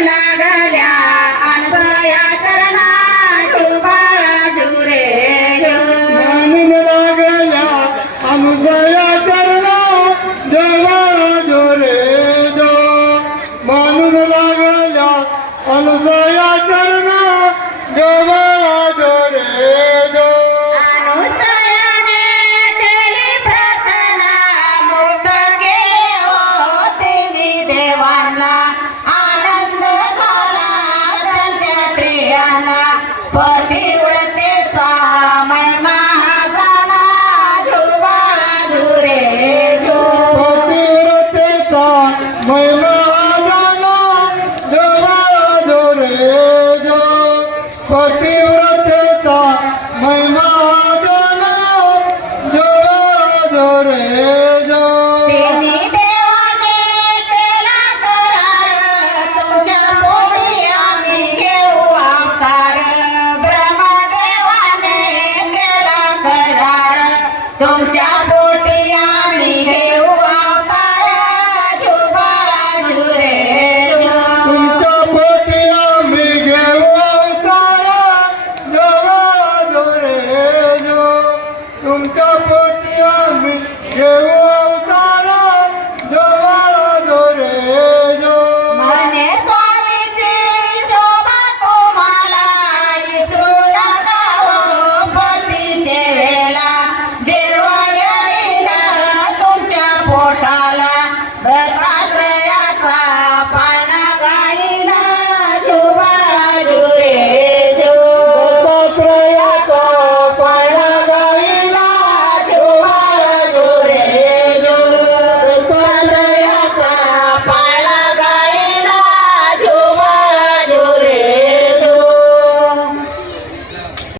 लागल्या. अनसया चरणा बाळा जुरे म्हणून लागल्या. अनुसया चरणा बाळा देवा É,